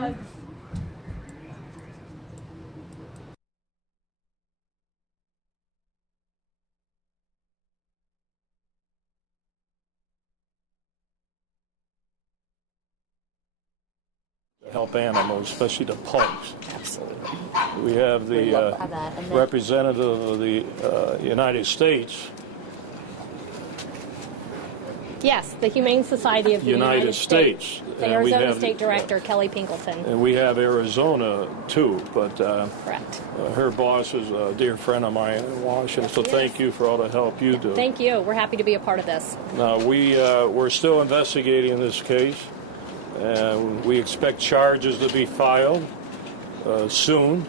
Pugs. Help animals, especially the pugs. Absolutely. We have the representative of the United States. Yes, the Humane Society of the United States. The Arizona State Director, Kelly Pinkleton. And we have Arizona, too, but correct. Her boss is a dear friend of mine in Washington, so thank you for all the help you do. Thank you. We're happy to be a part of this. Now, we're still investigating this case. We expect charges to be filed soon.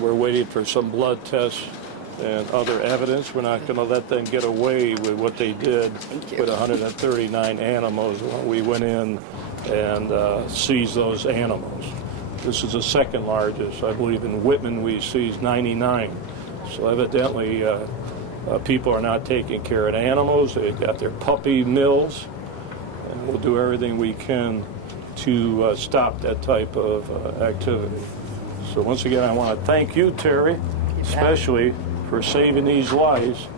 We're waiting for some blood tests and other evidence. We're not going to let them get away with what they did with 139 animals when we went in and seized those animals. This is the second largest. I believe in Whitman we seized 99. So evidently people are not taking care of animals. They've got their puppy mills. And we'll do everything we can to stop that type of activity. So once again, I want to thank you, Terry, especially for saving these lives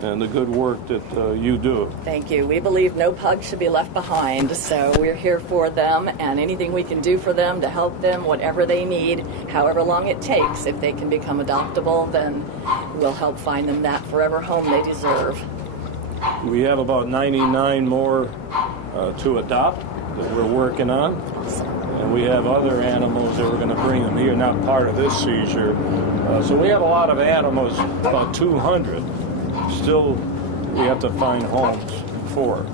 and the good work that you do. Thank you. We believe no pug should be left behind, so we're here for them, and anything we can do for them to help them, whatever they need, however long it takes. If they can become adoptable, then we'll help find them that forever home they deserve. We have about 99 more to adopt that we're working on. And we have other animals that we're going to bring them here, not part of this seizure. So we have a lot of animals, about 200. Still, we have to find homes for.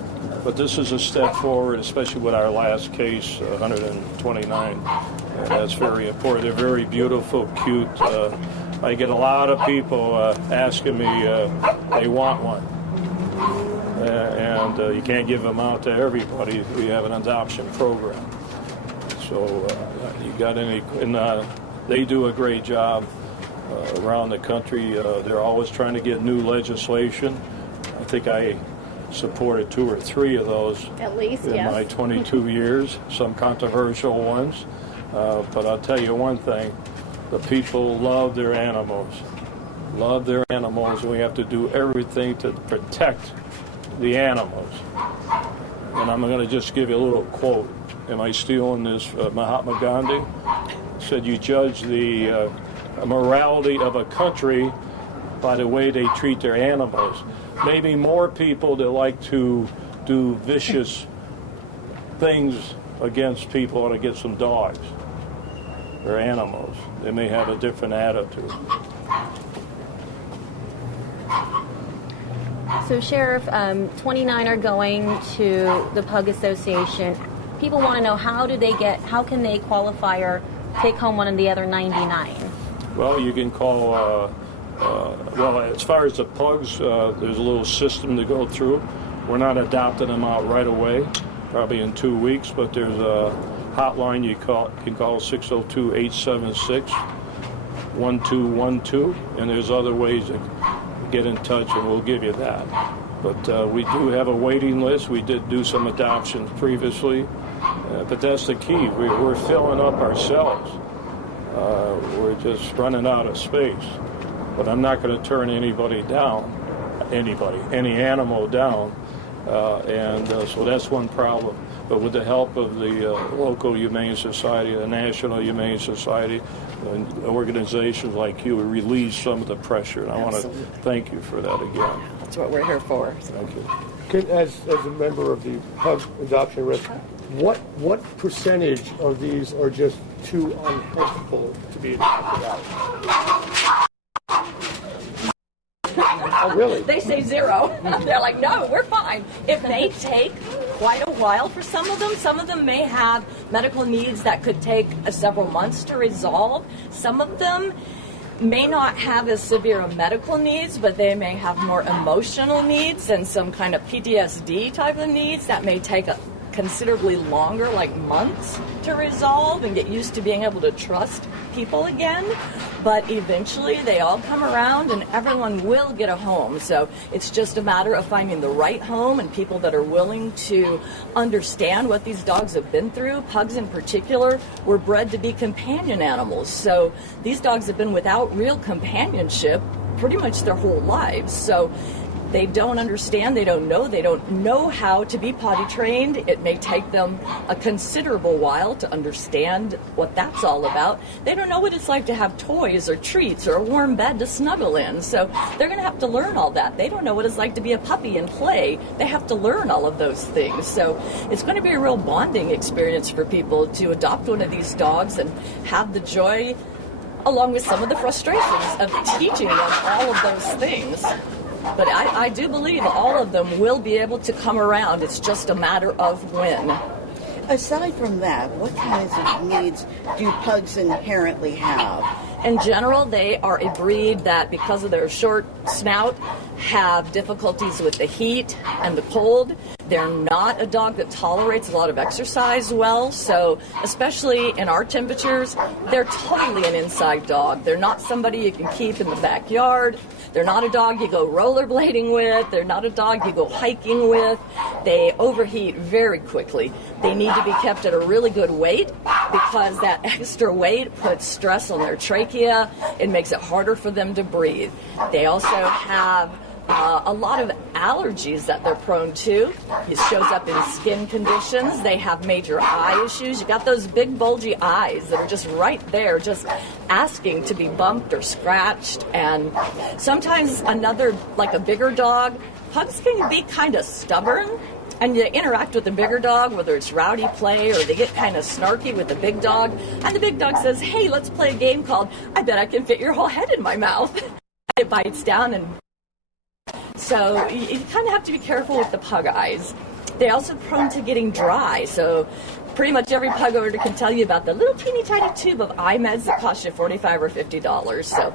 But this is a step forward, especially with our last case, 129. That's very important. They're very beautiful, cute. I get a lot of people asking me they want one. And you can't give them out to everybody. We have an adoption program. So you got any, and they do a great job around the country. They're always trying to get new legislation. I think I supported 2 or 3 of those at least in my 22 years, some controversial ones. But I'll tell you one thing, the people love their animals. Love their animals, and we have to do everything to protect the animals. And I'm going to just give you a little quote. Am I stealing this? Mahatma Gandhi said, "You judge the morality of a country by the way they treat their animals." Maybe more people that like to do vicious things against people or against some dogs or animals. They may have a different attitude. So, Sheriff, 29 are going to the Pug Association. People want to know, how can they qualify or take home one of the other 99? Well, you can call, well, as far as the pugs, there's a little system to go through. We're not adopting them out right away, probably in 2 weeks, but there's a hotline you can call 602-876-1212, and there's other ways to get in touch, and we'll give you that. But we do have a waiting list. We did do some adoptions previously, but that's the key. We're filling up ourselves. We're just running out of space. But I'm not going to turn anybody down, any animal down, and so that's one problem. But with the help of the local Humane Society, the National Humane Society, and organizations like you, we relieve some of the pressure. And I want to thank you for that again. That's what we're here for. Thank you. As a member of the Pug Adoption Risk, what percentage of these are just too unhealthful to be adopted out? Oh, really? They say 0. They're like, no, we're fine. It may take quite a while for some of them may have medical needs that could take several months to resolve. Some of them may not have as severe medical needs, but they may have more emotional needs and some kind of PTSD type of needs that may take considerably longer, like months, to resolve and get used to being able to trust people again, but eventually they all come around and everyone will get a home. So it's just a matter of finding the right home and people that are willing to understand what these dogs have been through. Pugs in particular were bred to be companion animals. So these dogs have been without real companionship pretty much their whole lives. So they don't understand, they don't know how to be potty trained. It may take them a considerable while to understand what that's all about. They don't know what it's like to have toys or treats or a warm bed to snuggle in. So they're going to have to learn all that. They don't know what it's like to be a puppy and play. They have to learn all of those things. So it's going to be a real bonding experience for people to adopt one of these dogs and have the joy, along with some of the frustrations of teaching them all of those things. But I do believe all of them will be able to come around. It's just a matter of when. Aside from that, what kinds of needs do pugs inherently have? In general, they are a breed that, because of their short snout, have difficulties with the heat and the cold. They're not a dog that tolerates a lot of exercise well, so especially in our temperatures, they're totally an inside dog. They're not somebody you can keep in the backyard. They're not a dog you go rollerblading with. They're not a dog you go hiking with. They overheat very quickly. They need to be kept at a really good weight because that extra weight puts stress on their trachea. It makes it harder for them to breathe. They also have a lot of allergies that they're prone to. It shows up in skin conditions. They have major eye issues. You got those big bulgy eyes that are just right there, just asking to be bumped or scratched. And sometimes like a bigger dog, pugs can be kind of stubborn. And you interact with a bigger dog, whether it's rowdy play or they get kind of snarky with the big dog. And the big dog says, hey, let's play a game called I Bet I Can Fit Your Whole Head in My Mouth. It bites down and so you kind of have to be careful with the pug eyes. They're also prone to getting dry. So pretty much every pug owner can tell you about the little teeny tiny tube of eye meds that cost you $45 or $50. So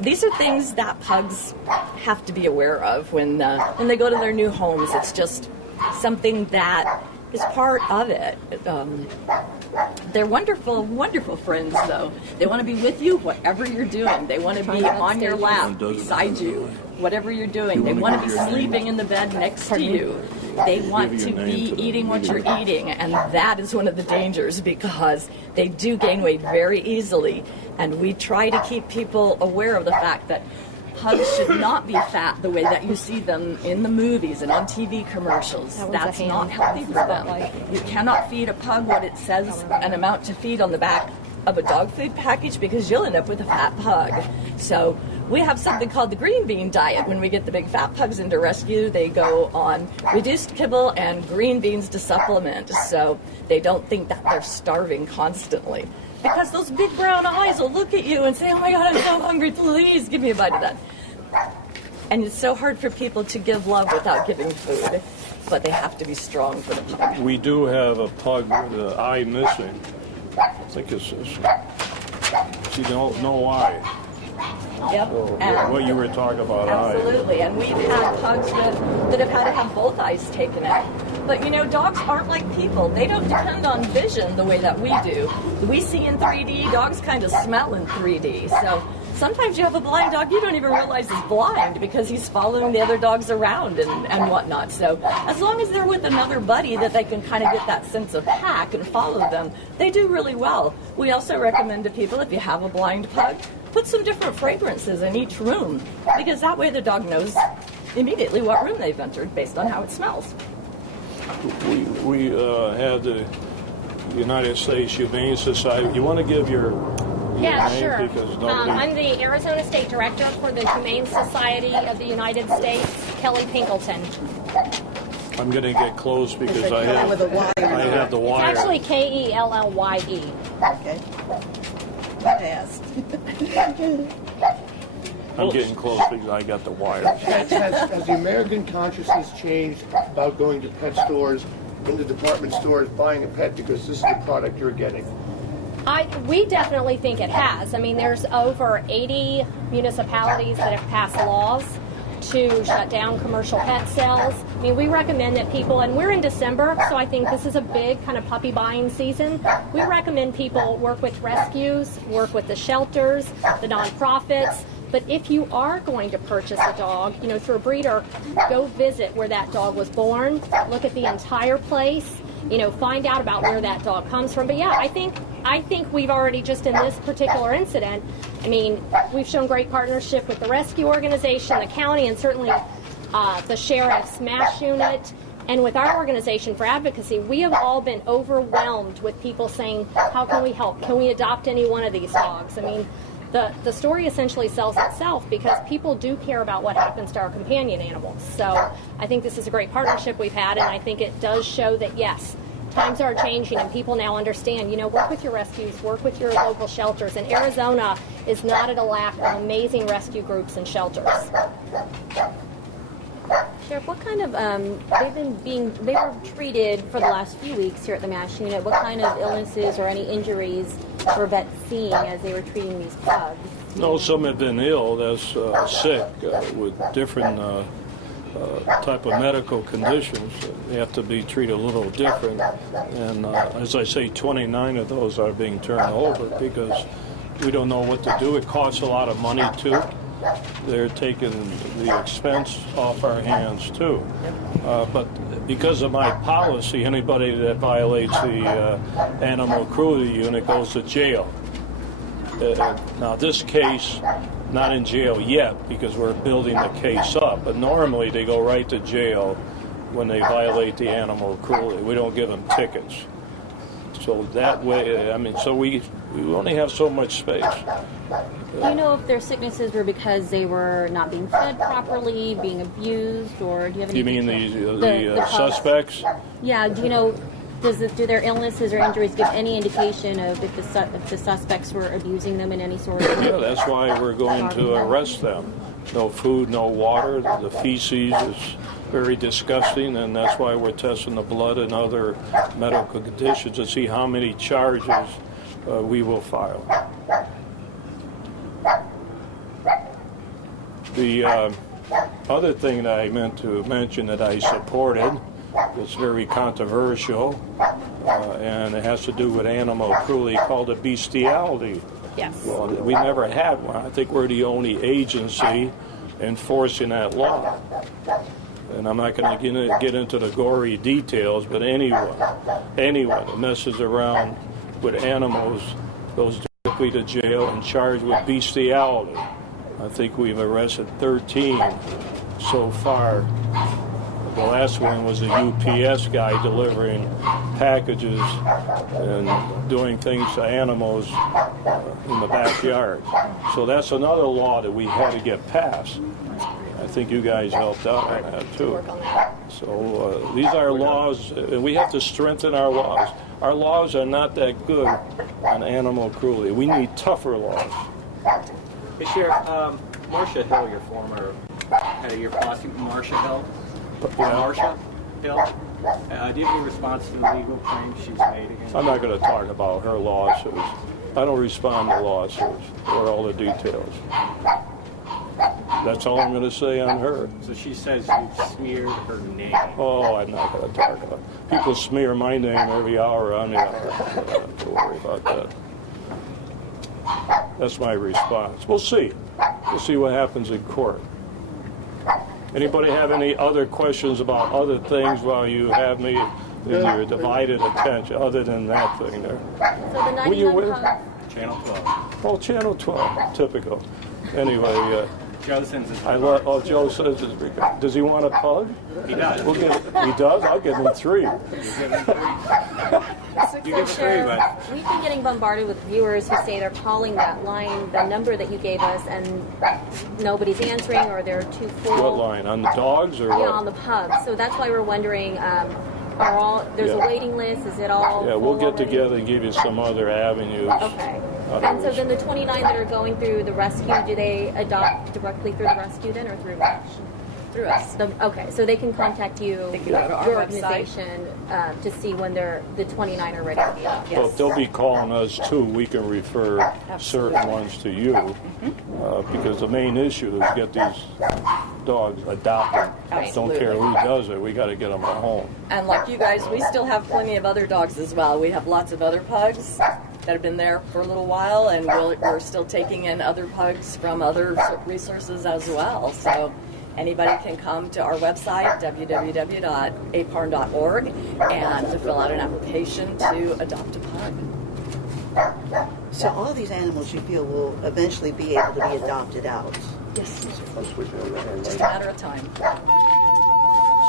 these are things that pugs have to be aware of when they go to their new homes. It's just something that is part of it. They're wonderful, wonderful friends, though. They want to be with you, whatever you're doing. They want to be on your lap, beside you, whatever you're doing. They want to be sleeping in the bed next to you. They want to be eating what you're eating, and that is one of the dangers because they do gain weight very easily. And we try to keep people aware of the fact that pugs should not be fat the way that you see them in the movies and on TV commercials. That's not healthy for them. You cannot feed a pug what it says an amount to feed on the back of a dog food package because you'll end up with a fat pug. So we have something called the green bean diet. When we get the big fat pugs into rescue, they go on reduced kibble and green beans to supplement. So they don't think that they're starving constantly. Because those big brown eyes will look at you and say, oh my God, I'm so hungry, please give me a bite of that. And it's so hard for people to give love without giving food, but they have to be strong for the pug. We do have a pug with an eye missing. I think it's she don't know why. Yep. So and what you were talking about, absolutely. And we've had pugs that have had to have both eyes taken out. But, you know, dogs aren't like people. They don't depend on vision the way that we do. We see in 3D, dogs kind of smell in 3D. So sometimes you have a blind dog you don't even realize is blind because he's following the other dogs around and whatnot. So as long as they're with another buddy that they can kind of get that sense of pack and follow them, they do really well. We also recommend to people, if you have a blind pug, put some different fragrances in each room because that way the dog knows immediately what room they've entered based on how it smells. We have the United States Humane Society. You want to give your Yeah, name? sure. Because nobody... I'm the Arizona State Director for the Humane Society of the United States, Kelly Pinkleton. I'm going to get close because I have the wire. It's actually Kellye. Okay. Fast. I'm getting close because I got the wire. Has the American consciousness changed about going to pet stores, into department stores, buying a pet because this is the product you're getting? We definitely think it has. I mean, there's over 80 municipalities that have passed laws to shut down commercial pet sales. I mean, we recommend that people, and we're in December, so I think this is a big kind of puppy buying season. We recommend people work with rescues, work with the shelters, the nonprofits. But if you are going to purchase a dog, through a breeder, go visit where that dog was born, look at the entire place, find out about where that dog comes from. But yeah, I think we've already, just in this particular incident, I mean, we've shown great partnership with the rescue organization, the county, and certainly the sheriff's MASH unit. And with our organization for advocacy, we have all been overwhelmed with people saying, how can we help? Can we adopt any one of these dogs? I mean, the story essentially sells itself because people do care about what happens to our companion animals. So I think this is a great partnership we've had, and I think it does show that, yes, times are changing and people now understand, work with your rescues, work with your local shelters. And Arizona is not at a lack of amazing rescue groups and shelters. Sheriff, what kind of, they were treated for the last few weeks here at the MASH unit. What kind of illnesses or any injuries were vets seeing as they were treating these pugs? No, some have been ill, that's sick, with different type of medical conditions. They have to be treated a little different. And as I say, 29 of those are being turned over because we don't know what to do. It costs a lot of money, too. They're taking the expense off our hands, too. But because of my policy, anybody that violates the animal cruelty unit goes to jail. Now, this case, not in jail yet because we're building the case up, but normally they go right to jail when they violate the animal cruelty. We don't give them tickets. So that way, I mean, so we only have so much space. Do you know if their sicknesses were because they were not being fed properly, being abused, or do you have any? You mean the suspects? Yeah. Do you know? Do their illnesses or injuries give any indication of if the suspects were abusing them in any sort of way? Yeah, that's why we're going to arrest them. No food, no water. The feces is very disgusting, and that's why we're testing the blood and other medical conditions to see how many charges we will file. The other thing that I meant to mention that I supported, it's very controversial, and it has to do with animal cruelty, called a bestiality. Yes. Well, we never had one. I think we're the only agency enforcing that law. And I'm not going to get into the gory details, but anyone that messes around with animals goes directly to jail and charged with bestiality. I think we've arrested 13 so far. The last one was a UPS guy delivering packages and doing things to animals in the backyard. So that's another law that we had to get passed. I think you guys helped out on that too. So these are laws, and we have to strengthen our laws. Our laws are not that good on animal cruelty. We need tougher laws. Hey, Sheriff, Marcia Hill, your former head of your posse, Marcia Hill? Yeah. Marcia Hill? Do you have any response to the legal claims she's made against I'm not going to talk about her lawsuits. I don't respond to lawsuits or all the details. That's all I'm going to say on her. So she says you've smeared her name. Oh, I'm not going to talk about it. People smear my name every hour on the hour. I don't have to worry about that. That's my response. We'll see. We'll see what happens in court. Anybody have any other questions about other things while you have me in your divided attention, other than that thing there? So the Were you with? Channel 12. Oh, Channel 12. Typical. Anyway, Joe sends his Joe says his regard. Does he want a pug? He does. We'll give, he does? I'll give him 3. You give him 3, but We've been getting bombarded with viewers who say they're calling that line, the number that you gave us, and nobody's answering, or they're too full. What line? On the dogs or what? Yeah, on the pugs. So that's why we're wondering, there's a waiting list, is it all Yeah, we'll full get already? together and give you some other avenues. Okay. And so then the 29 that are going through the rescue, do they adopt directly through the rescue then, or through MASH? through us. Okay, so they can contact you, They can go to our your website. organization, to see when the 29 are ready to be adopted. Well, they'll be calling us too. We can refer certain ones to you because the main issue is get these dogs adopted. Absolutely. Don't care who does it. We got to get them a home. And like you guys, we still have plenty of other dogs as well. We have lots of other pugs that have been there for a little while, and we're still taking in other pugs from other resources as well. So anybody can come to our website, www.aparn.org, and to fill out an application to adopt a pug. So all these animals you feel will eventually be able to be adopted out. Yes, I'll switch it over here. just a matter of time.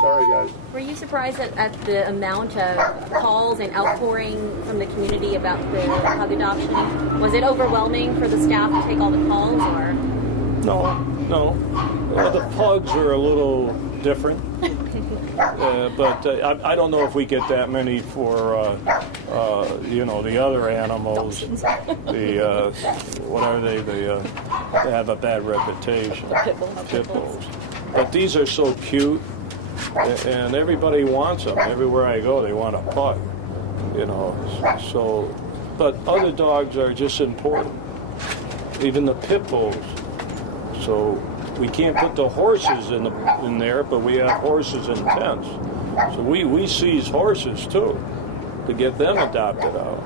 Sorry, guys. Were you surprised at the amount of calls and outpouring from the community about the pug adoption? Was it overwhelming for the staff to take all the calls, or? No. The pugs are a little different. But I don't know if we get that many for, the other animals. What are they? They have a bad reputation. Pit bulls. But these are so cute, and everybody wants them. Everywhere I go, they want a pug. So, but other dogs are just important. Even the pit bulls. So we can't put the horses in there, but we have horses in tents. So we seize horses too to get them adopted out.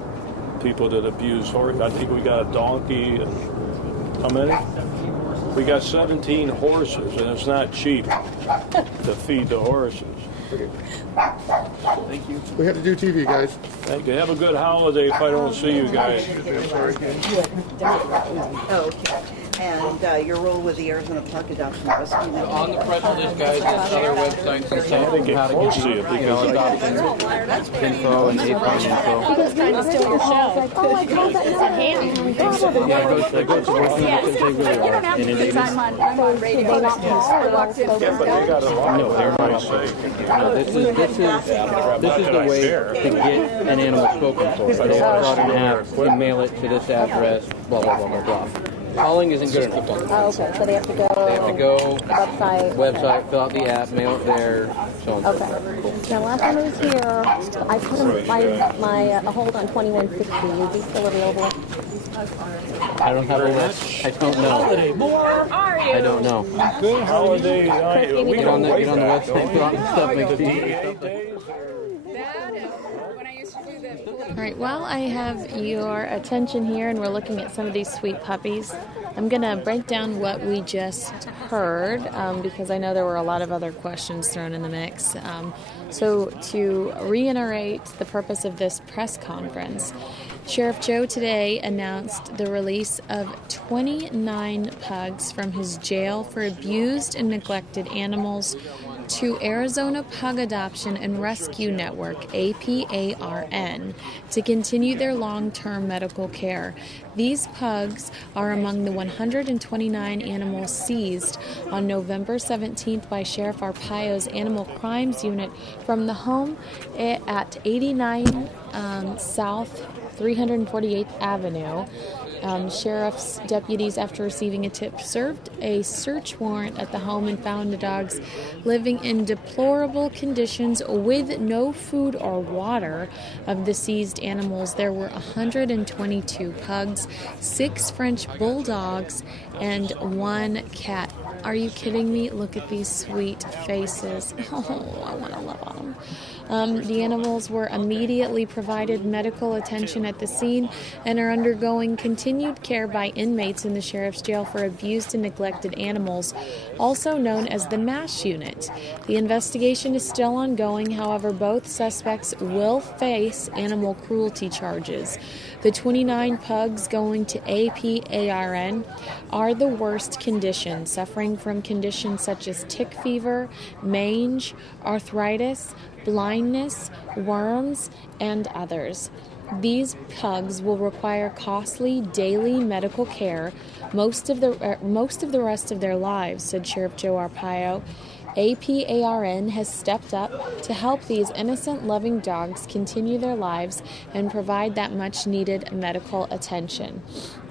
People that abuse horses. I think we got a donkey and how many? We got 17 horses, and it's not cheap to feed the horses. Thank you. We had to do TV, guys. Thank you. Have a good holiday if I don't see you guys. Oh, okay. And your role with the Arizona Pug Adoption Rescue Network? On the press release, guys, there's other websites and stuff on how to get adoption info and APARN info. Because trying to steal your show. Oh, I called that number. Yeah, it goes to work. They really are inundated. I'm on radio. Yeah, but they got a lot No, they're of not. say. No, this is the way to get an animal spoken for. They start an app, you mail it to this address, blah, blah, blah, blah, blah. Calling isn't good enough. Oh, okay. So they have to go. Website, fill out the app, mail it there, so on. Okay. Now, last time I was here, I put my hold on 2150. Is he still available? I don't have a list. I don't know. I don't know. Good holiday. Get on the website, fill out the stuff, make it easy. All right, while I have your attention here and we're looking at some of these sweet puppies, I'm going to break down what we just heard because I know there were a lot of other questions thrown in the mix. So to reiterate the purpose of this press conference, Sheriff Joe today announced the release of 29 pugs from his jail for abused and neglected animals to Arizona Pug Adoption and Rescue Network, APARN, to continue their long-term medical care. These pugs are among the 129 animals seized on November 17th by Sheriff Arpaio's Animal Crimes Unit from the home at 89 South 348th Avenue. Sheriff's deputies, after receiving a tip, served a search warrant at the home and found the dogs living in deplorable conditions with no food or water. Of the seized animals, there were 122 pugs, 6 French bulldogs, and 1 cat. Are you kidding me? Look at these sweet faces. Oh, I want to love on them. The animals were immediately provided medical attention at the scene and are undergoing continued care by inmates in the Sheriff's Jail for Abused and Neglected Animals, also known as the MASH unit. The investigation is still ongoing, however, both suspects will face animal cruelty charges. The 29 pugs going to APARN are the worst condition, suffering from conditions such as tick fever, mange, arthritis, blindness, worms, and others. These pugs will require costly daily medical care most of the rest of their lives, said Sheriff Joe Arpaio. APARN has stepped up to help these innocent, loving dogs continue their lives and provide that much-needed medical attention.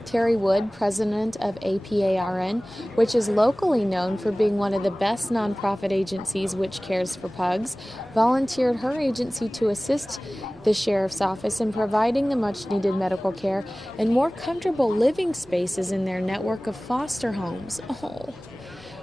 Terry Wood, president of APARN, which is locally known for being one of the best nonprofit agencies which cares for pugs, volunteered her agency to assist the sheriff's office in providing the much-needed medical care and more comfortable living spaces in their network of foster homes. Oh.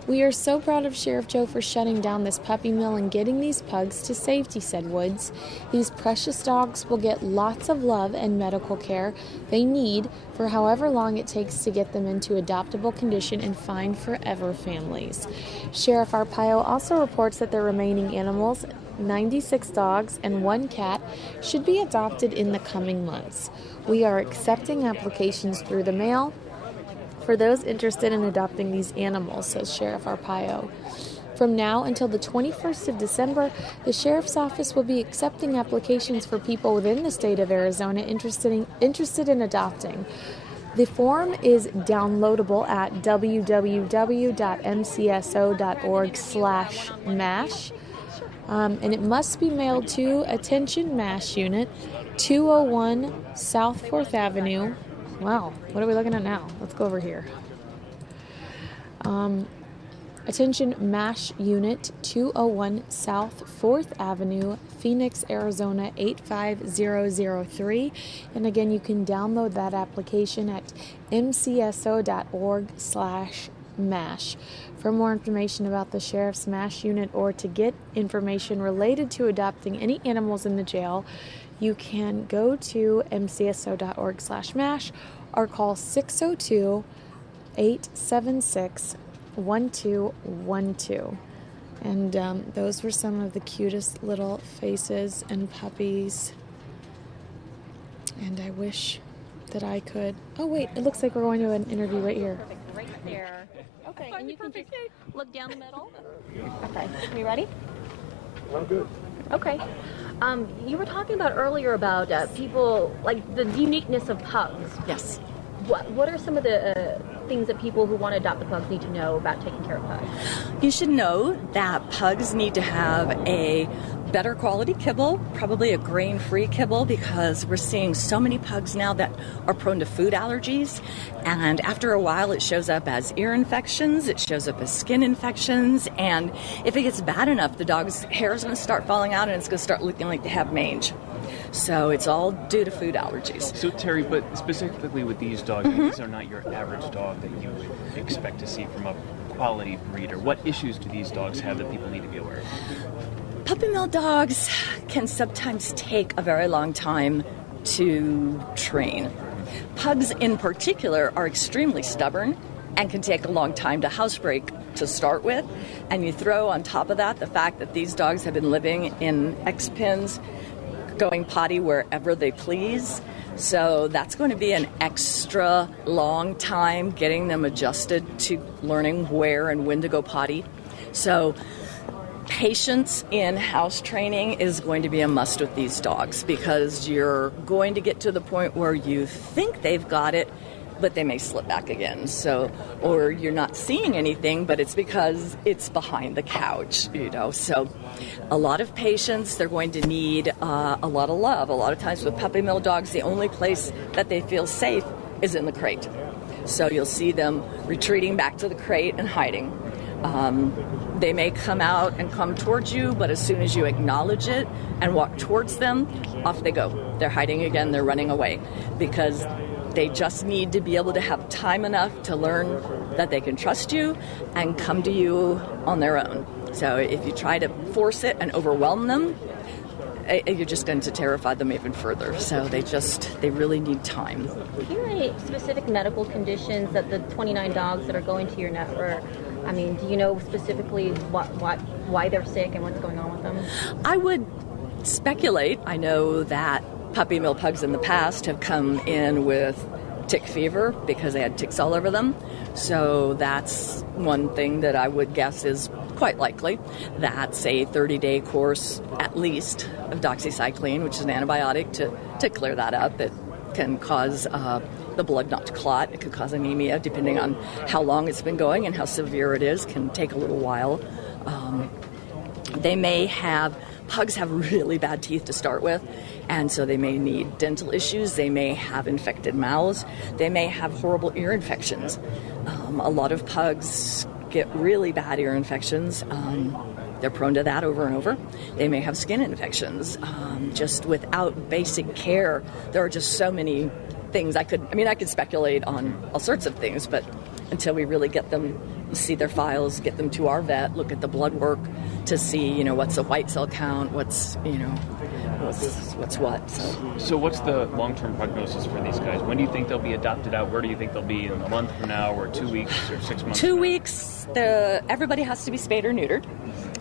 We are so proud of Sheriff Joe for shutting down this puppy mill and getting these pugs to safety, said Woods. These precious dogs will get lots of love and medical care they need for however long it takes to get them into adoptable condition and find forever families. Sheriff Arpaio also reports that the remaining animals, 96 dogs and 1 cat, should be adopted in the coming months. We are accepting applications through the mail for those interested in adopting these animals, says Sheriff Arpaio. From now until the 21st of December, the Sheriff's Office will be accepting applications for people within the state of Arizona interested in adopting. The form is downloadable at www.mcso.org/MASH, and it must be mailed to Attention MASH Unit, 201 South 4th Avenue. Wow, what are we looking at now? Let's go over here. Attention MASH Unit 201 South 4th Avenue, Phoenix, Arizona 85003. And again, you can download that application at mcso.org/MASH. For more information about the Sheriff's MASH Unit or to get information related to adopting any animals in the jail, you can go to mcso.org/MASH or call 602-876-1212. And those were some of the cutest little faces and puppies. And I wish that I could... Oh, wait, it looks like we're going to an interview right here. Perfect, right there. Okay, and you can just look down the middle. Okay, are you ready? I'm good. Okay. You were talking about earlier about people, like the uniqueness of pugs. Yes. What are some of the things that people who want to adopt the pugs need to know about taking care of pugs? You should know that pugs need to have a better quality kibble, probably a grain-free kibble, because we're seeing so many pugs now that are prone to food allergies. And after a while, it shows up as ear infections, it shows up as skin infections, and if it gets bad enough, the dog's hair is going to start falling out and it's going to start looking like they have mange. So it's all due to food allergies. So Terry, but specifically with these dogs, these are not your average dog that you would expect to see from a quality breeder. What issues do these dogs have that people need to be aware of? Puppy mill dogs can sometimes take a very long time to train. Pugs in particular are extremely stubborn and can take a long time to housebreak to start with. And you throw on top of that the fact that these dogs have been living in X-pens, going potty wherever they please. So that's going to be an extra long time getting them adjusted to learning where and when to go potty. So patience in house training is going to be a must with these dogs, because you're going to get to the point where you think they've got it, but they may slip back again. So, or you're not seeing anything, but it's because it's behind the couch, So a lot of patience. They're going to need a lot of love. A lot of times with puppy mill dogs, the only place that they feel safe is in the crate. So you'll see them retreating back to the crate and hiding. They may come out and come towards you, but as soon as you acknowledge it and walk towards them, off they go. They're hiding again, they're running away, because they just need to be able to have time enough to learn that they can trust you and come to you on their own. So if you try to force it and overwhelm them, you're just going to terrify them even further. So they really need time. Do you have any specific medical conditions that the 29 dogs that are going to your network, I mean, do you know specifically why they're sick and what's going on with them? I would speculate. I know that puppy mill pugs in the past have come in with tick fever because they had ticks all over them. So that's one thing that I would guess is quite likely. That's a 30-day course at least of doxycycline, which is an antibiotic to clear that up. It can cause the blood not to clot. It could cause anemia, depending on how long it's been going and how severe it is. Can take a little while. They may have, pugs have really bad teeth to start with, and so they may need dental issues. They may have infected mouths. They may have horrible ear infections. A lot of pugs get really bad ear infections. They're prone to that over and over. They may have skin infections. Just without basic care, there are just so many things I could speculate on all sorts of things, but until we really get them, see their files, get them to our vet, look at the blood work to see, what's a white cell count, what's what. So what's the long-term prognosis for these guys? When do you think they'll be adopted out? Where do you think they'll be in a month from now, or 2 weeks, or 6 months? 2 weeks. Everybody has to be spayed or neutered.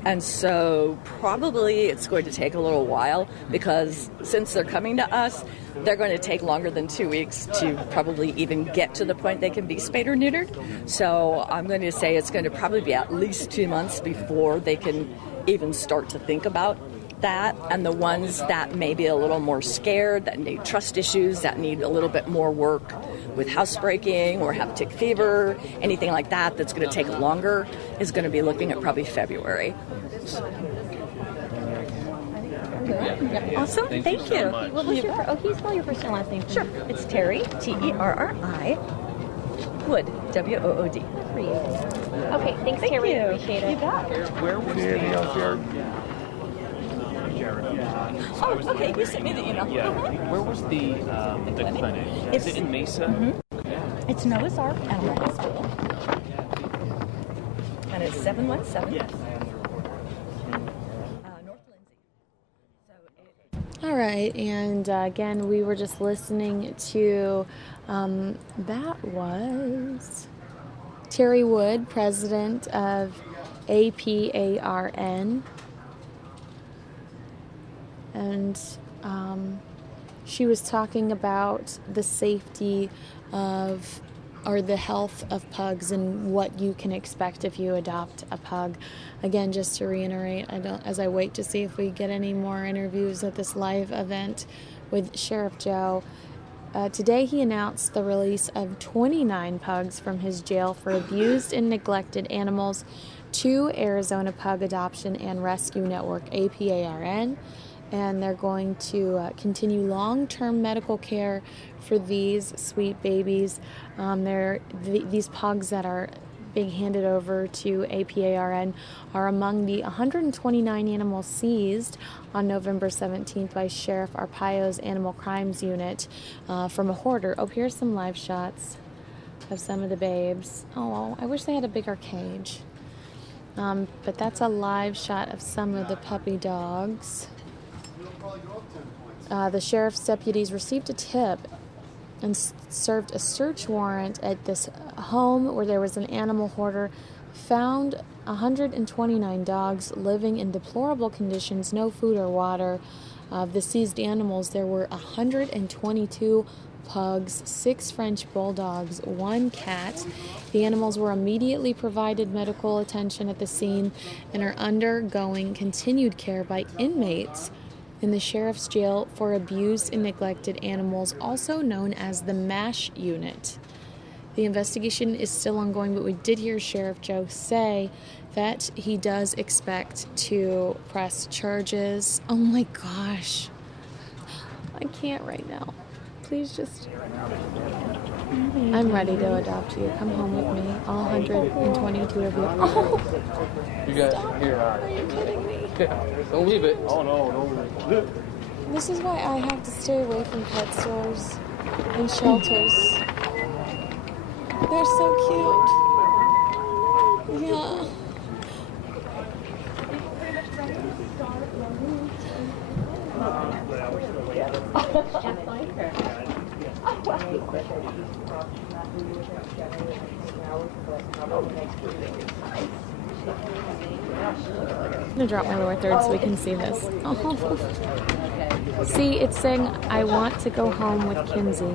And so probably it's going to take a little while, because since they're coming to us, they're going to take longer than 2 weeks to probably even get to the point they can be spayed or neutered. So I'm going to say it's going to probably be at least 2 months before they can even start to think about that. And the ones that may be a little more scared, that need trust issues, that need a little bit more work with housebreaking or have tick fever, anything like that that's going to take longer, is going to be looking at probably February. Awesome. Thank you. So much. What was your, can you spell your first and last name? Sure. It's Terry, Terri, Wood, Wood. Okay, thanks, Terry. Appreciate it. You bet. Where was Anything else, Jared? Oh, okay. You sent me the email. Yeah. Where was the clinic? Is it in Mesa? It's Noah's Ark Animal Hospital. And it's 717. Yes. North Lindsay. All right, and again, we were just listening to, that was Terry Wood, president of APARN, and she was talking about the safety of, or the health of pugs and what you can expect if you adopt a pug. Again, just to reiterate, as I wait to see if we get any more interviews at this live event with Sheriff Joe, today he announced the release of 29 pugs from his jail for abused and neglected animals to Arizona Pug Adoption and Rescue Network, APARN, and they're going to continue long-term medical care for these sweet babies. These pugs that are being handed over to APARN are among the 129 animals seized on November 17th by Sheriff Arpaio's Animal Crimes Unit from a hoarder. Oh, here's some live shots of some of the babes. Oh, I wish they had a bigger cage. But that's a live shot of some of the puppy dogs. The sheriff's deputies received a tip and served a search warrant at this home where there was an animal hoarder, found 129 dogs living in deplorable conditions, no food or water. Of the seized animals, there were 122 pugs, 6 French bulldogs, 1 cat. The animals were immediately provided medical attention at the scene and are undergoing continued care by inmates in the Sheriff's Jail for Abused and Neglected Animals, also known as the MASH unit. The investigation is still ongoing, but we did hear Sheriff Joe say that he does expect to press charges. Oh my gosh. I can't right now. Please just... I'm ready to adopt you. Come home with me. All 122 of you. Oh! You got here. Are you kidding me? Don't leave it. Oh, no. This is why I have to stay away from pet stores and shelters. They're so cute. Yeah. I'm gonna drop my lower third so we can see this. Oh. See, it's saying I want to go home with Kinsey.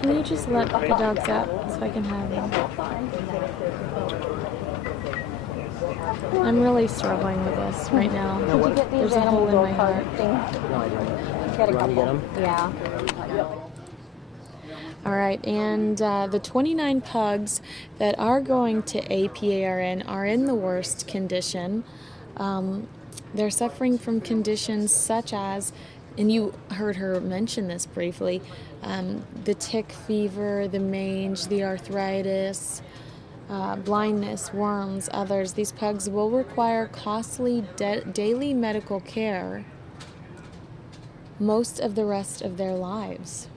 Can you just let the dogs out so I can have them? I'm really struggling with this right now. There's a hole in my heart. Got a couple. Yeah. All right, and the 29 pugs that are going to APARN are in the worst condition. They're suffering from conditions such as, and you heard her mention this briefly, the tick fever, the mange, the arthritis, blindness, worms, others. These pugs will require costly daily medical care most of the rest of their lives.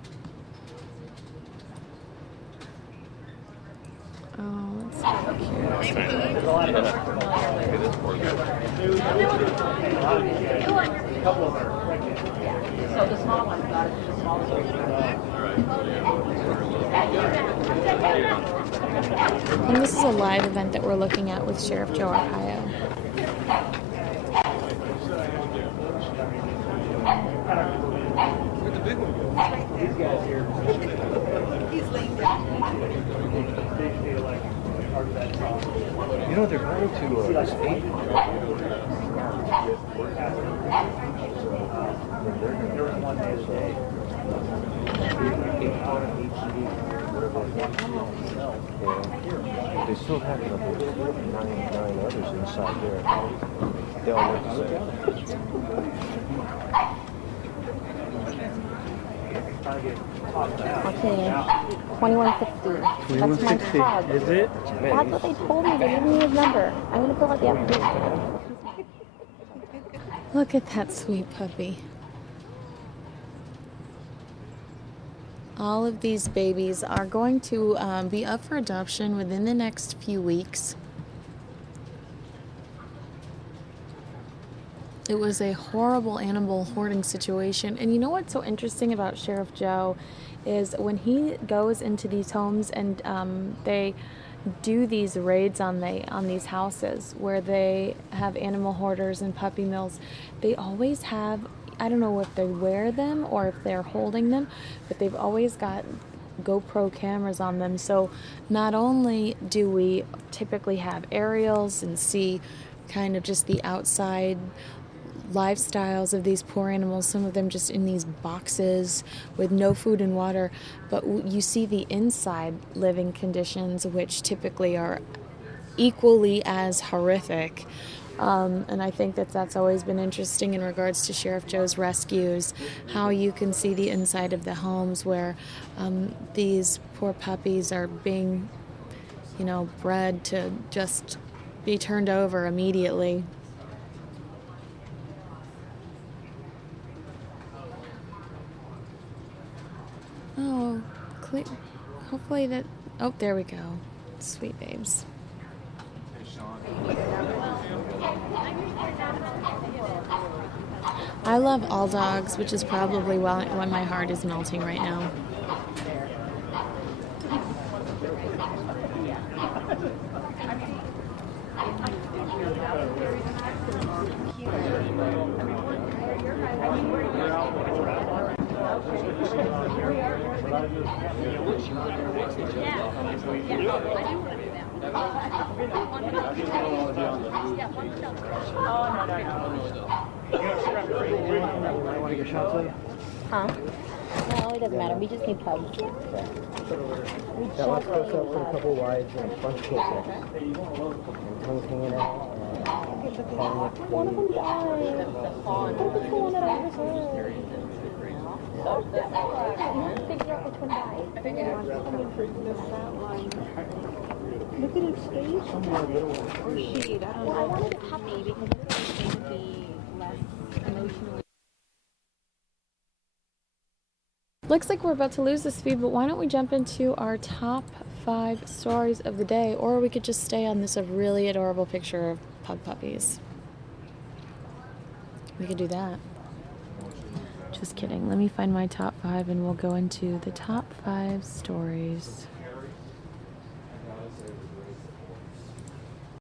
Oh, let's see here. And this is a live event that we're looking at with Sheriff Joe Arpaio. These guys here. He's laying down. You know, they're going to state. They still have another 99 others inside there. They all look the same. Okay, 2150. That's my tag. Is it? That's what they told me. They gave me his number. I'm going to fill out the application. Look at that sweet puppy. All of these babies are going to be up for adoption within the next few weeks. It was a horrible animal hoarding situation. And you know what's so interesting about Sheriff Joe is when he goes into these homes and they do these raids on these houses where they have animal hoarders and puppy mills, they always have, I don't know if they wear them or if they're holding them, but they've always got GoPro cameras on them. So not only do we typically have aerials and see kind of just the outside lifestyles of these poor animals, some of them just in these boxes with no food and water, but you see the inside living conditions, which typically are equally as horrific. And I think that's always been interesting in regards to Sheriff Joe's rescues, how you can see the inside of the homes where these poor puppies are being, bred to just be turned over immediately. Oh, hopefully that, oh, there we go. Sweet babes. I love all dogs, which is probably why my heart is melting right now. Huh? No, it doesn't matter. We just need pugs. Yeah, let's close up for a couple wides and a bunch of close-ups. And tongues hanging out. One of them died. Look at the one that I just heard. Figure out which one died. Look at its face. Or she. I don't know. I wanted a puppy because it's going to be less emotionally. Looks like we're about to lose this feed, but why don't we jump into our top 5 stories of the day, or we could just stay on this really adorable picture of pug puppies. We could do that. Just kidding. Let me find my top 5 and we'll go into the top 5 stories.